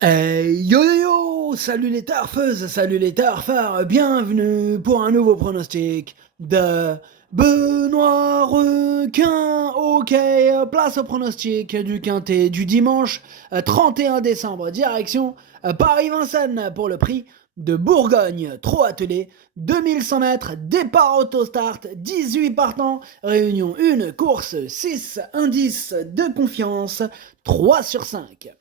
Yo yo yo, salut les turfeuses, salut les turfeurs, bienvenue pour un nouveau pronostic de Benoît Requin. Ok, place au pronostic du quintet du dimanche 31 décembre, direction Paris-Vincennes pour le prix de Bourgogne. Trop attelé, 2100 mètres, départ auto-start, 18 partants, réunion 1, course 6, indice de confiance 3 sur 5.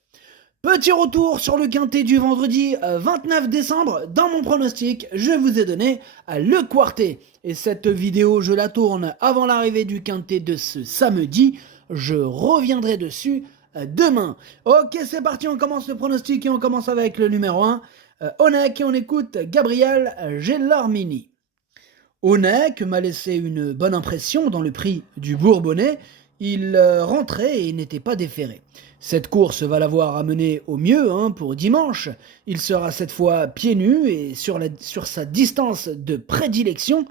Petit retour sur le quintet du vendredi 29 décembre. Dans mon pronostic, je vous ai donné le quartet. Et cette vidéo, je la tourne avant l'arrivée du quintet de ce samedi. Je reviendrai dessus demain. Ok, c'est parti, on commence le pronostic et on commence avec le numéro 1. Onek, et on écoute Gabriel Gellarmini. Onek m'a laissé une bonne impression dans le prix du Bourbonnais. Il rentrait et n'était pas déféré. Cette course va l'avoir amené au mieux pour dimanche. Il sera cette fois pieds nus et sur sa distance de prédilection.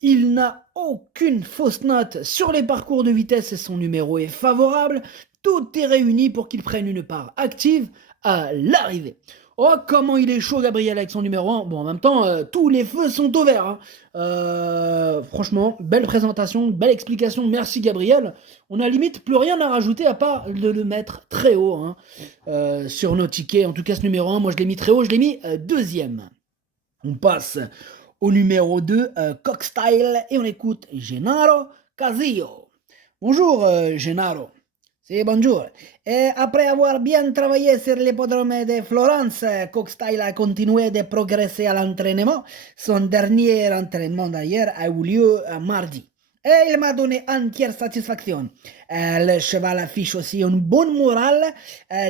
Il n'a aucune fausse note sur les parcours de vitesse et son numéro est favorable. Tout est réuni pour qu'il prenne une part active à l'arrivée. Oh, comment il est chaud, Gabriel, avec son numéro 1. Bon, en même temps, tous les feux sont au vert. Franchement, belle présentation, belle explication. Merci, Gabriel. On a limite plus rien à rajouter à part de le mettre très haut sur nos tickets. En tout cas, ce numéro 1, moi, je l'ai mis très haut. Je l'ai mis deuxième. On passe au numéro 2, Cockstyle, et on écoute Gennaro Casillo. Bonjour, Gennaro. Sí, bonjour. Et après avoir bien travaillé sur l'hippodrome de Florence, Cockstyle a continué de progresser à l'entraînement. Son dernier entraînement d'ailleurs a eu lieu mardi. Et il m'a donné entière satisfaction. Le cheval affiche aussi une bonne morale.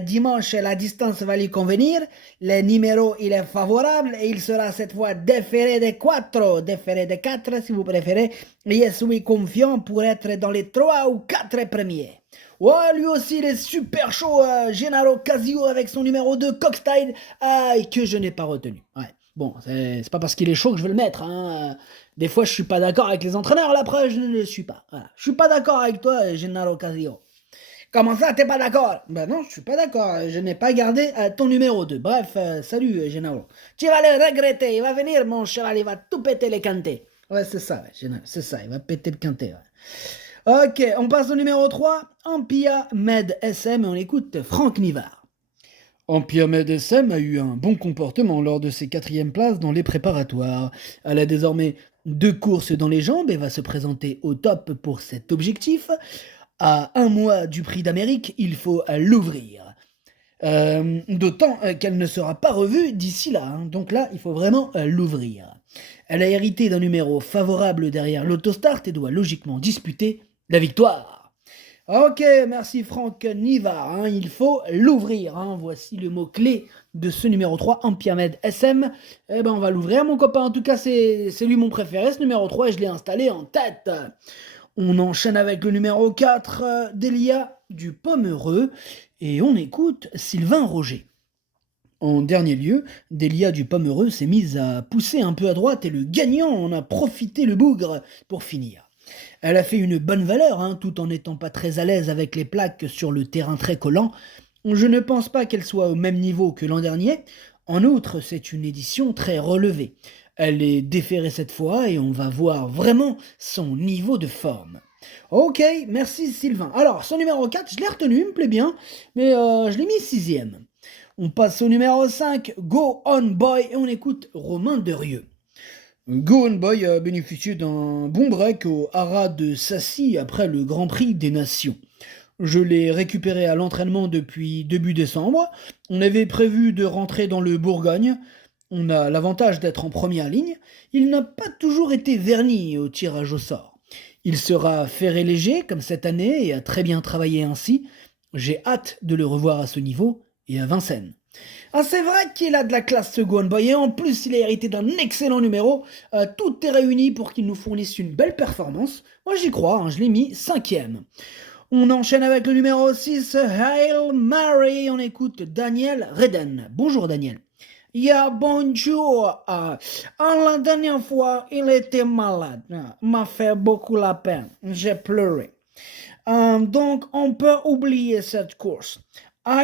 Dimanche, la distance va lui convenir. Le numéro, il est favorable et il sera cette fois déféré de 4. Déféré de 4 si vous préférez. Je suis confiant pour être dans les 3 ou 4 premiers. Ouais, lui aussi, il est super chaud, Gennaro Casillo avec son numéro 2, Cockstyle, que je n'ai pas retenu. Ouais. Bon, c'est pas parce qu'il est chaud que je veux le mettre. Des fois, je suis pas d'accord avec les entraîneurs, la preuve, je ne le suis pas. Voilà. Je suis pas d'accord avec toi, Gennaro Casillo. Comment ça, t'es pas d'accord? Ben non, je suis pas d'accord. Je n'ai pas gardé ton numéro 2. Bref, salut, Gennaro. Tu vas le regretter. Il va venir, mon cheval. Il va tout péter les quintés. Ouais, c'est ça, ouais, Gennaro. C'est ça. Il va péter le quintet. Ouais. Ok, on passe au numéro 3. Ampia Med SM et on écoute Franck Nivard. Ampia Med SM a eu un bon comportement lors de ses quatrièmes places dans les préparatoires. Elle a désormais 2 courses dans les jambes et va se présenter au top pour cet objectif. À un mois du prix d'Amérique, il faut l'ouvrir. D'autant qu'elle ne sera pas revue d'ici là. Donc là, il faut vraiment l'ouvrir. Elle a hérité d'un numéro favorable derrière l'autostart et doit logiquement disputer la victoire. Ok, merci Franck Nivard. Il faut l'ouvrir. Voici le mot-clé de ce numéro 3, Ampiamed SM. Eh ben, on va l'ouvrir, mon copain. En tout cas, c'est lui mon préféré, ce numéro 3, et je l'ai installé en tête. On enchaîne avec le numéro 4, Delia du Pomereux, et on écoute Sylvain Roger. En dernier lieu, Delia du Pomereux s'est mise à pousser un peu à droite et le gagnant en a profité le bougre pour finir. Elle a fait une bonne valeur, tout en n'étant pas très à l'aise avec les plaques sur le terrain très collant. Je ne pense pas qu'elle soit au même niveau que l'an dernier. En outre, c'est une édition très relevée. Elle est déférée cette fois et on va voir vraiment son niveau de forme. Ok, merci Sylvain. Alors, son numéro 4, je l'ai retenu, il me plaît bien, mais je l'ai mis sixième. On passe au numéro 5, Go On Boy, et on écoute Romain Derieux. Go On Boy a bénéficié d'un bon break au haras de Sassy après le Grand Prix des Nations. Je l'ai récupéré à l'entraînement depuis début décembre. On avait prévu de rentrer dans le Bourgogne. On a l'avantage d'être en première ligne. Il n'a pas toujours été verni au tirage au sort. Il sera ferré léger comme cette année et a très bien travaillé ainsi. J'ai hâte de le revoir à ce niveau et à Vincennes. C'est vrai qu'il a de la classe ce Gohan Boy et en plus il a hérité d'un excellent numéro. Tout est réuni pour qu'il nous fournisse une belle performance. Moi j'y crois, je l'ai mis cinquième. On enchaîne avec le numéro 6, Hail Mary. On écoute Daniel Reden. Bonjour Daniel. Bonjour. La dernière fois, il était malade. M'a fait beaucoup la peine. J'ai pleuré. Donc, on peut oublier cette course.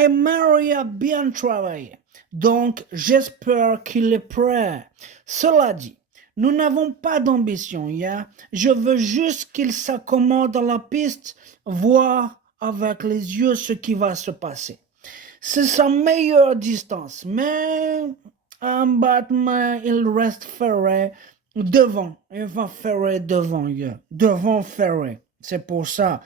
Mary a bien travaillé, donc j'espère qu'il est prêt. Cela dit, nous n'avons pas d'ambition, ya. Je veux juste qu'il s'accommode dans la piste, voir avec les yeux ce qui va se passer. C'est sa meilleure distance, mais un battement, il reste ferré devant. Il va ferré devant, ya. Devant ferré. C'est pour ça.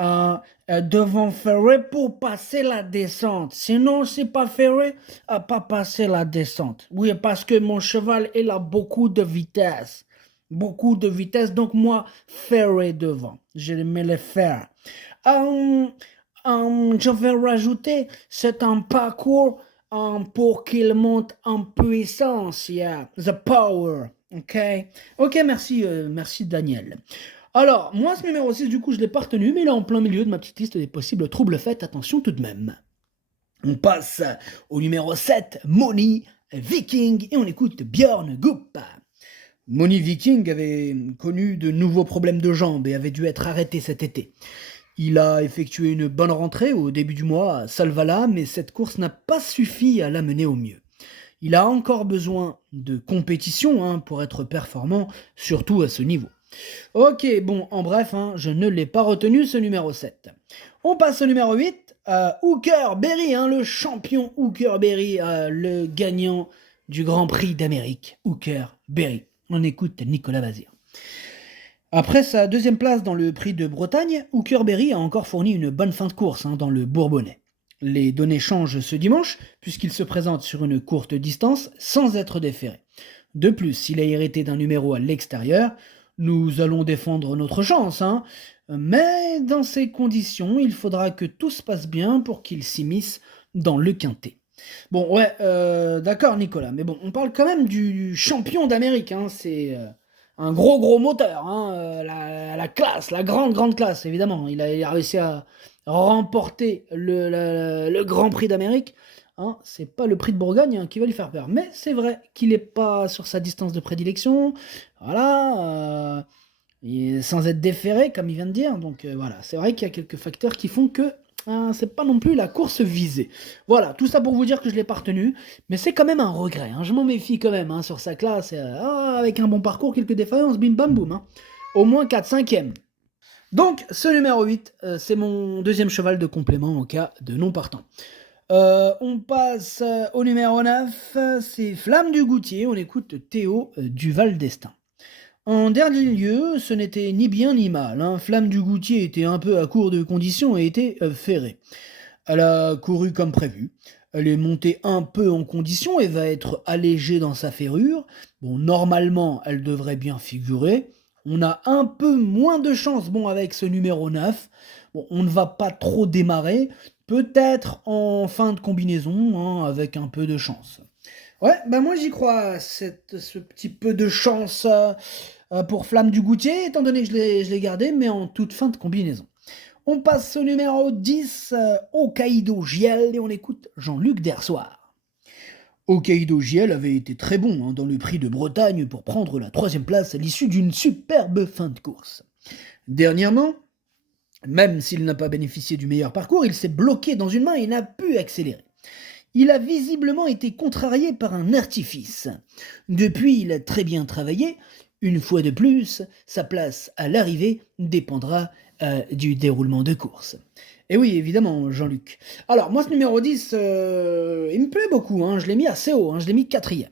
Euh, Devant ferré pour passer la descente. Sinon, c'est pas ferré, pas passer la descente. Oui, parce que mon cheval, il a beaucoup de vitesse. Beaucoup de vitesse, donc moi, ferré devant. Je mets les fers. Euh, je vais rajouter, c'est un parcours pour qu'il monte en puissance, yeah, the power, ok? Ok, merci Daniel. Alors, moi, ce numéro 6, du coup, je l'ai pas retenu, mais il est en plein milieu de ma petite liste des possibles troubles faits, attention tout de même. On passe au numéro 7, Money Viking, et on écoute Björn Goop. Money Viking avait connu de nouveaux problèmes de jambes et avait dû être arrêté cet été. Il a effectué une bonne rentrée au début du mois à Salvala, mais cette course n'a pas suffi à l'amener au mieux. Il a encore besoin de compétition pour être performant, surtout à ce niveau. Ok, bon, en bref, je ne l'ai pas retenu ce numéro 7. On passe au numéro 8, Hooker Berry, le champion Hooker Berry, le gagnant du Grand Prix d'Amérique, Hooker Berry. On écoute Nicolas Vazir. Après sa deuxième place dans le Prix de Bretagne, Hooker Berry a encore fourni une bonne fin de course dans le Bourbonnais. Les données changent ce dimanche, puisqu'il se présente sur une courte distance sans être déféré. De plus, s'il a hérité d'un numéro à l'extérieur, nous allons défendre notre chance, mais dans ces conditions, il faudra que tout se passe bien pour qu'il s'immisce dans le quintet. Bon, ouais, d'accord Nicolas, mais bon, on parle quand même du champion d'Amérique, c'est un gros moteur, la classe, la grande classe, évidemment. Il a réussi à remporter le Grand Prix d'Amérique. C'est pas le prix de Bourgogne qui va lui faire peur. Mais c'est vrai qu'il n'est pas sur sa distance de prédilection. Voilà. Sans être déféré, comme il vient de dire. Donc voilà, c'est vrai qu'il y a quelques facteurs qui font que c'est pas non plus la course visée. Voilà, tout ça pour vous dire que je l'ai pas retenu, mais c'est quand même un regret. Je m'en méfie quand même sur sa classe. Avec un bon parcours, quelques défaillances, bim bam boum. Au moins 4/5e. Donc, ce numéro 8, c'est mon deuxième cheval de complément en cas de non partant. On passe au numéro 9, c'est Flamme du Goutier. On écoute Théo du Val d'Estaing. En dernier lieu, ce n'était ni bien ni mal. Flamme du Goutier était un peu à court de conditions et était ferrée. Elle a couru comme prévu. Elle est montée un peu en condition et va être allégée dans sa ferrure. Bon, normalement, elle devrait bien figurer. On a un peu moins de chance, avec ce numéro 9. Bon, on ne va pas trop démarrer. Peut-être en fin de combinaison, avec un peu de chance. Ouais, moi j'y crois, ce petit peu de chance pour Flamme du Goutier, étant donné que je l'ai gardé, mais en toute fin de combinaison. On passe au numéro 10, Hokkaido Giel, et on écoute Jean-Luc Dersoir. Hokkaido Giel avait été très bon dans le Prix de Bretagne pour prendre la 3e place à l'issue d'une superbe fin de course. Dernièrement, même s'il n'a pas bénéficié du meilleur parcours, il s'est bloqué dans une main et n'a pu accélérer. Il a visiblement été contrarié par un artifice. Depuis, il a très bien travaillé. Une fois de plus, sa place à l'arrivée dépendra du déroulement de course. Et oui, évidemment, Jean-Luc. Alors, moi, ce numéro 10, il me plaît beaucoup. Je l'ai mis assez haut, je l'ai mis 4e.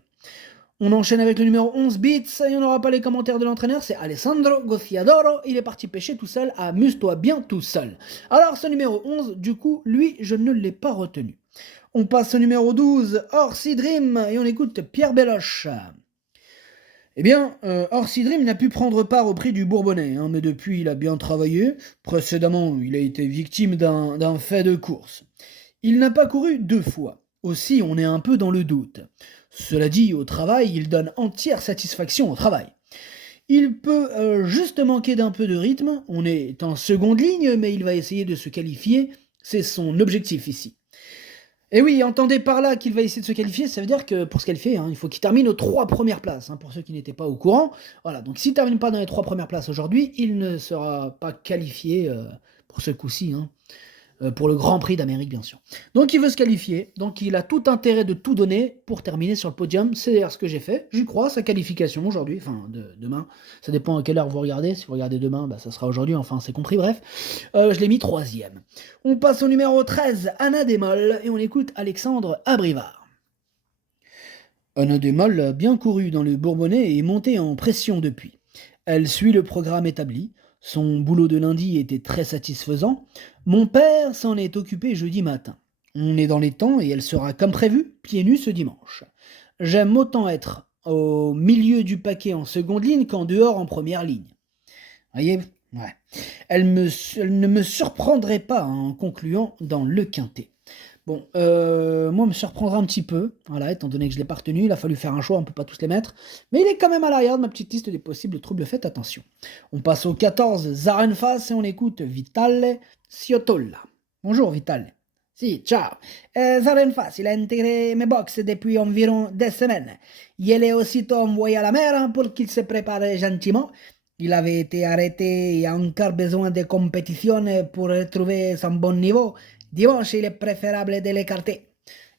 On enchaîne avec le numéro 11, Beats, et on n'aura pas les commentaires de l'entraîneur, c'est Alessandro Goffiadoro, il est parti pêcher tout seul, amuse-toi bien tout seul. Alors ce numéro 11, du coup, lui, je ne l'ai pas retenu. On passe au numéro 12, Orsi Dream, et on écoute Pierre Belloche. Eh bien, Orsi Dream n'a pu prendre part au prix du Bourbonnais, mais depuis il a bien travaillé. Précédemment, il a été victime d'un fait de course. Il n'a pas couru 2 fois. Aussi, on est un peu dans le doute. Cela dit, au travail, il donne entière satisfaction au travail. Il peut juste manquer d'un peu de rythme, on est en seconde ligne, mais il va essayer de se qualifier, c'est son objectif ici. Et oui, entendez par là qu'il va essayer de se qualifier, ça veut dire que pour se qualifier, il faut qu'il termine aux 3 premières places, pour ceux qui n'étaient pas au courant. Voilà, donc s'il ne termine pas dans les 3 premières places aujourd'hui, il ne sera pas qualifié pour ce coup-ci. pour le Grand Prix d'Amérique, bien sûr. Donc il veut se qualifier, donc il a tout intérêt de tout donner pour terminer sur le podium. C'est d'ailleurs ce que j'ai fait. J'y crois, sa qualification aujourd'hui, enfin demain. Ça dépend à quelle heure vous regardez. Si vous regardez demain, bah, ça sera aujourd'hui, enfin c'est compris, bref. Je l'ai mis 3e. On passe au numéro 13, Anna Desmolles, et on écoute Alexandre Abrivard. Anna Desmolles a bien couru dans le Bourbonnais et est montée en pression depuis. Elle suit le programme établi. Son boulot de lundi était très satisfaisant. Mon père s'en est occupé jeudi matin. On est dans les temps et elle sera comme prévu, pieds nus ce dimanche. J'aime autant être au milieu du paquet en seconde ligne qu'en dehors en première ligne. Voyez, ouais. Elle ne me surprendrait pas en concluant dans le quintet. Bon, moi, me surprendra un petit peu, voilà, étant donné que je ne l'ai pas retenu, il a fallu faire un choix, on ne peut pas tous les mettre, mais il est quand même à l'arrière de ma petite liste des possibles troubles, faites attention. On passe au 14, Zarenfas, et on écoute Vitale Ciotolla. Bonjour Vitale. Si, ciao. Zarenfas, il a intégré mes box depuis environ 2 semaines. Il est aussitôt envoyé à la mer pour qu'il se prépare gentiment. Il avait été arrêté et a encore besoin de compétition pour retrouver son bon niveau. Dimanche, il est préférable de l'écarter.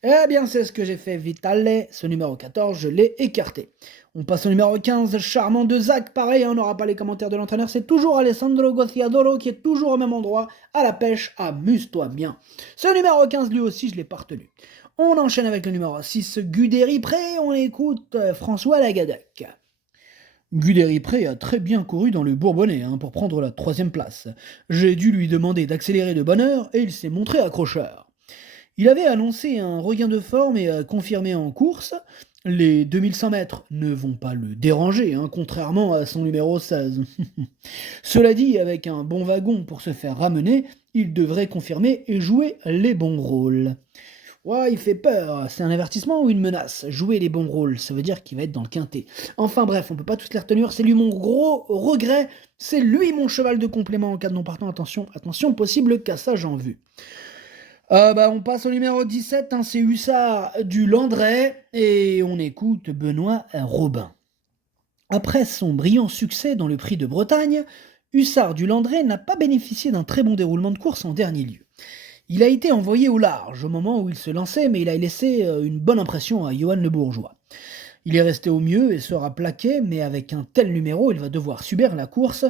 Eh bien, c'est ce que j'ai fait, Vitale. Ce numéro 14, je l'ai écarté. On passe au numéro 15, Charmant de Zach. Pareil, on n'aura pas les commentaires de l'entraîneur. C'est toujours Alessandro Gociadoro qui est toujours au même endroit, à la pêche. Amuse-toi bien. Ce numéro 15, lui aussi, je l'ai pas retenu. On enchaîne avec le numéro 6, Guderi-Pré. On écoute François Lagadec. Guderi-Pré a très bien couru dans le Bourbonnais pour prendre la 3e place. J'ai dû lui demander d'accélérer de bonne heure et il s'est montré accrocheur. Il avait annoncé un regain de forme et a confirmé en course. Les 2100 mètres ne vont pas le déranger, contrairement à son numéro 16. Cela dit, avec un bon wagon pour se faire ramener, il devrait confirmer et jouer les bons rôles. Ouais, il fait peur. C'est un avertissement ou une menace? Jouer les bons rôles, ça veut dire qu'il va être dans le quintet. Enfin bref, on peut pas tous les retenir. C'est lui mon gros regret. C'est lui mon cheval de complément en cas de non partant. Attention, attention, possible cassage en vue. On passe au numéro 17, c'est Hussard du Landrais. Et on écoute Benoît Robin. Après son brillant succès dans le Prix de Bretagne, Hussard du Landrais n'a pas bénéficié d'un très bon déroulement de course en dernier lieu. Il a été envoyé au large au moment où il se lançait, mais il a laissé une bonne impression à Johan Le Bourgeois. Il est resté au mieux et sera plaqué, mais avec un tel numéro, il va devoir subir la course.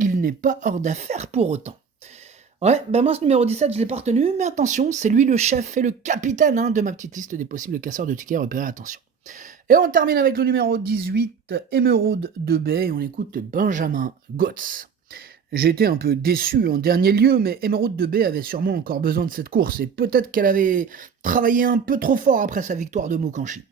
Il n'est pas hors d'affaire pour autant. Ouais, moi ce numéro 17, je l'ai pas retenu, mais attention, c'est lui le chef et le capitaine de ma petite liste des possibles casseurs de tickets repérés, attention. Et on termine avec le numéro 18, Émeraude de Baie, et on écoute Benjamin Gotz. J'ai été un peu déçu en dernier lieu, mais Émeraude de Baie avait sûrement encore besoin de cette course, et peut-être qu'elle avait travaillé un peu trop fort après sa victoire de Mokanchi.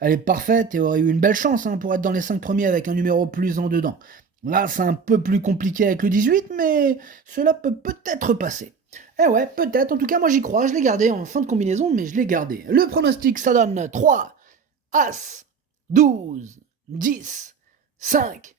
Elle est parfaite et aurait eu une belle chance pour être dans les 5 premiers avec un numéro plus en dedans. Là, c'est un peu plus compliqué avec le 18, mais cela peut peut-être passer. Eh ouais, peut-être, en tout cas moi j'y crois, je l'ai gardé en fin de combinaison, mais je l'ai gardé. Le pronostic, ça donne 3, As, 12, 10, 5,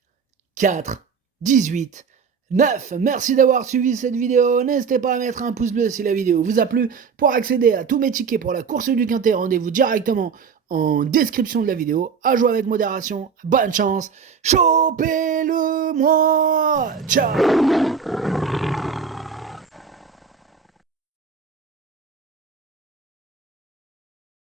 4, 18, 9. Merci d'avoir suivi cette vidéo. N'hésitez pas à mettre un pouce bleu si la vidéo vous a plu. Pour accéder à tous mes tickets pour la course du Quintet, rendez-vous directement en description de la vidéo. À jouer avec modération. Bonne chance. Chopez-le moi. Ciao.